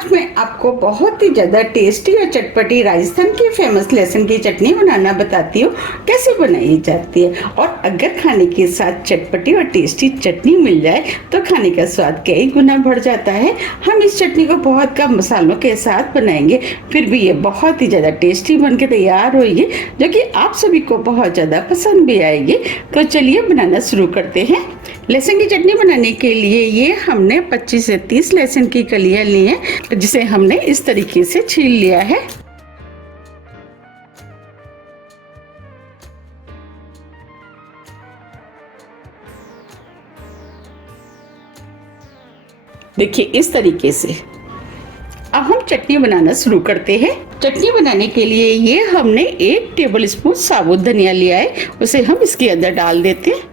आज मैं आपको बहुत ही ज़्यादा टेस्टी और चटपटी राजस्थान की फेमस लहसुन की चटनी बनाना बताती हूँ कैसे बनाई जाती है। और अगर खाने के साथ चटपटी और टेस्टी चटनी मिल जाए तो खाने का स्वाद कई गुना बढ़ जाता है। हम इस चटनी को बहुत कम मसालों के साथ बनाएंगे, फिर भी ये बहुत ही ज़्यादा टेस्टी बन के तैयार होगी, जो कि आप सभी को बहुत ज़्यादा पसंद भी आएगी। तो चलिए बनाना शुरू करते हैं। लहसुन की चटनी बनाने के लिए ये हमने 25 से 30 लहसुन की कलियां ली हैं, जिसे हमने इस तरीके से छील लिया है। देखिए इस तरीके से। अब हम चटनी बनाना शुरू करते हैं। चटनी बनाने के लिए ये हमने 1 टेबल स्पून साबुत धनिया लिया है, उसे हम इसके अंदर डाल देते हैं।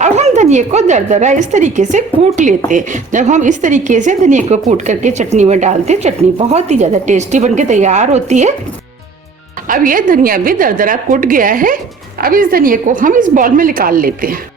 अब हम धनिया को दरदरा इस तरीके से कूट लेते हैं। जब हम इस तरीके से धनिया को कूट करके चटनी में डालते हैं, चटनी बहुत ही ज्यादा टेस्टी बनके तैयार होती है। अब ये धनिया भी दरदरा कूट गया है। अब इस धनिया को हम इस बाउल में निकाल लेते हैं।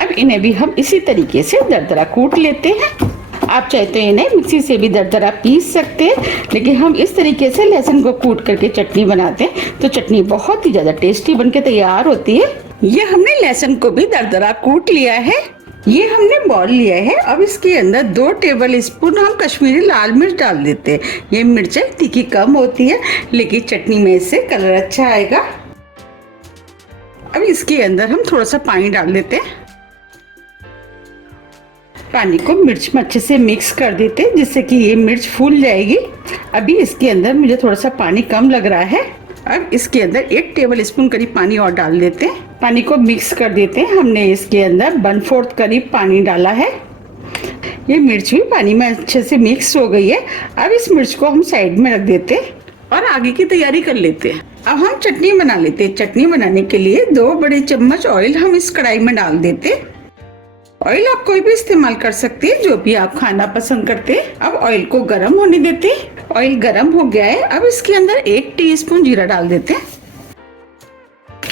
अब इन्हें भी हम इसी तरीके से दरदरा कूट लेते हैं। आप चाहते हैं इन्हें मिक्सी से भी दरदरा पीस सकते हैं, लेकिन हम इस तरीके से लहसुन को कूट करके चटनी बनाते हैं तो चटनी बहुत ही ज्यादा टेस्टी बनके तैयार होती है। ये हमने लहसुन को भी दरदरा कूट लिया है। ये हमने बॉल लिया है। अब इसके अंदर 2 टेबल स्पून हम कश्मीरी लाल मिर्च डाल देते हैं। ये मिर्चें तीखी कम होती है, लेकिन चटनी में इससे कलर अच्छा आएगा। अब इसके अंदर हम थोड़ा सा पानी डाल देते हैं। पानी को मिर्च में अच्छे से मिक्स कर देते हैं, जिससे कि ये मिर्च फूल जाएगी। अभी इसके अंदर मुझे थोड़ा सा पानी कम लग रहा है। अब इसके अंदर 1 टेबल स्पून करीब पानी और डाल देते हैं। पानी को मिक्स कर देते हैं। हमने इसके अंदर 1/4 करीब पानी डाला है। ये मिर्च भी पानी में अच्छे से मिक्स हो गई है। अब इस मिर्च को हम साइड में रख देते हैं और आगे की तैयारी कर लेते हैं। अब हम चटनी बना लेते हैं। चटनी बनाने के लिए 2 बड़े चम्मच ऑयल हम इस कढ़ाई में डाल देते हैं। ऑयल आप कोई भी इस्तेमाल कर सकते हैं, जो भी आप खाना पसंद करते हैं। अब ऑयल को गर्म होने देते हैं। ऑयल गर्म हो गया है। अब इसके अंदर 1 टीस्पून जीरा डाल देते हैं।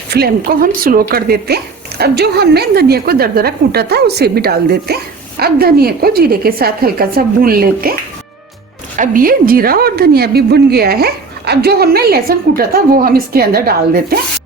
फ्लेम को हम स्लो कर देते हैं। अब जो हमने धनिया को दरदरा कूटा था उसे भी डाल देते हैं। अब धनिया को जीरे के साथ हल्का सा भून लेते हैं। अब ये जीरा और धनिया भी भुन गया है। अब जो हमने लहसुन कूटा था वो हम इसके अंदर डाल देते हैं।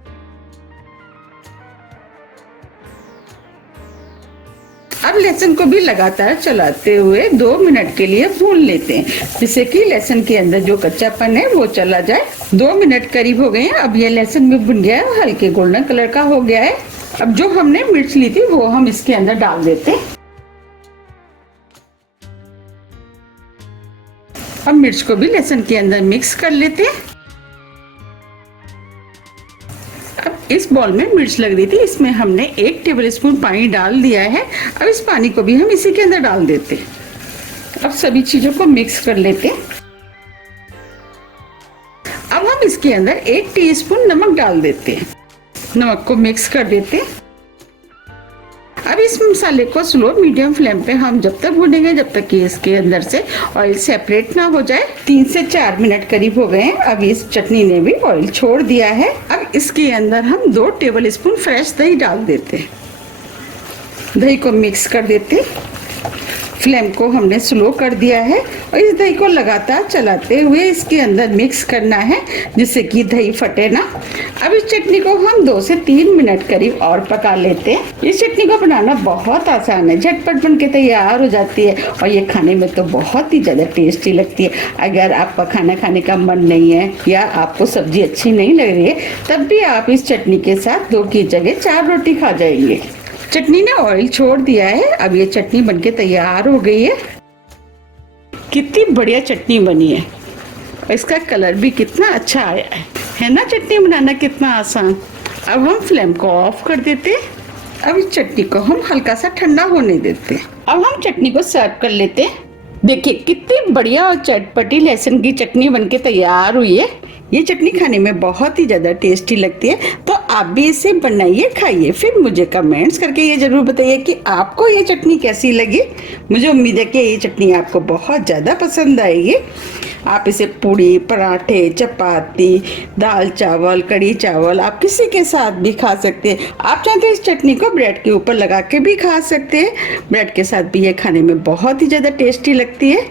अब लहसुन को भी लगातार चलाते हुए 2 मिनट के लिए भून लेते हैं, जिससे कि लहसुन के अंदर जो कच्चापन है वो चला जाए। 2 मिनट करीब हो गए हैं। अब ये लहसुन भी भुन गया है, हल्के गोल्डन कलर का हो गया है। अब जो हमने मिर्च ली थी वो हम इसके अंदर डाल देते हैं। अब मिर्च को भी लहसुन के अंदर मिक्स कर लेते हैं। अब इस बॉल में मिर्च लग रही थी, इसमें हमने 1 टेबल स्पून पानी डाल दिया है। अब इस पानी को भी हम इसी के अंदर डाल देते हैं। अब सभी चीजों को मिक्स कर लेते हैं। अब हम इसके अंदर 1 टीस्पून नमक डाल देते हैं। नमक को मिक्स कर देते हैं। अब इस मसाले को स्लो मीडियम फ्लेम पे हम जब तक भूनेंगे जब तक कि इसके अंदर से ऑयल सेपरेट ना हो जाए। 3 से 4 मिनट करीब हो गए हैं। अब इस चटनी ने भी ऑयल छोड़ दिया है। अब इसके अंदर हम 2 टेबल स्पून फ्रेश दही डाल देते हैं। दही को मिक्स कर देते हैं। फ्लेम को हमने स्लो कर दिया है और इस दही को लगातार चलाते हुए इसके अंदर मिक्स करना है, जिससे कि दही फटे ना। अब इस चटनी को हम 2 से 3 मिनट करीब और पका लेते हैं। इस चटनी को बनाना बहुत आसान है, झटपट बन के तैयार हो जाती है और ये खाने में तो बहुत ही ज़्यादा टेस्टी लगती है। अगर आपका खाना खाने का मन नहीं है या आपको सब्जी अच्छी नहीं लग रही है, तब भी आप इस चटनी के साथ 2 की जगह 4 रोटी खा जाएंगे। चटनी ने ऑयल छोड़ दिया है। अब ये चटनी बनके तैयार हो गई है। कितनी बढ़िया चटनी बनी है। इसका कलर भी कितना अच्छा आया है ना। चटनी बनाना कितना आसान। अब हम फ्लेम को ऑफ कर देते हैं। अब इस चटनी को हम हल्का सा ठंडा होने देते हैं। अब हम चटनी को सर्व कर लेते हैं। देखिए कितनी बढ़िया और चटपटी लहसुन की चटनी बनके तैयार हुई है। ये चटनी खाने में बहुत ही ज़्यादा टेस्टी लगती है, तो आप भी इसे बनाइए, खाइए। फिर मुझे कमेंट्स करके ये ज़रूर बताइए कि आपको ये चटनी कैसी लगी। मुझे उम्मीद है कि ये चटनी आपको बहुत ज़्यादा पसंद आएगी। आप इसे पूड़ी, पराठे, चपाती, दाल चावल, कड़ी चावल, आप किसी के साथ भी खा सकते हैं। आप चाहें तो इस चटनी को ब्रेड के ऊपर लगा के भी खा सकते हैं। ब्रेड के साथ भी ये खाने में बहुत ही ज़्यादा टेस्टी लगती है।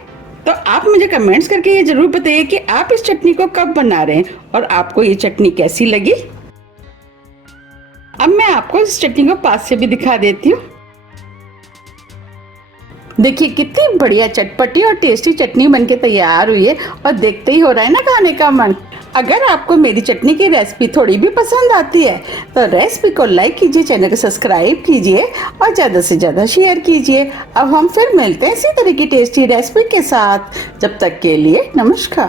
तो आप मुझे कमेंट्स करके ये जरूर बताइए कि आप इस चटनी को कब बना रहे हैं और आपको ये चटनी कैसी लगी। अब मैं आपको इस चटनी को पास से भी दिखा देती हूँ। देखिए कितनी बढ़िया चटपटी और टेस्टी चटनी बनके तैयार हुई है और देखते ही हो रहा है ना खाने का मन। अगर आपको मेरी चटनी की रेसिपी थोड़ी भी पसंद आती है तो रेसिपी को लाइक कीजिए, चैनल को सब्सक्राइब कीजिए और ज़्यादा से ज़्यादा शेयर कीजिए। अब हम फिर मिलते हैं इसी तरह की टेस्टी रेसिपी के साथ। जब तक के लिए नमस्कार।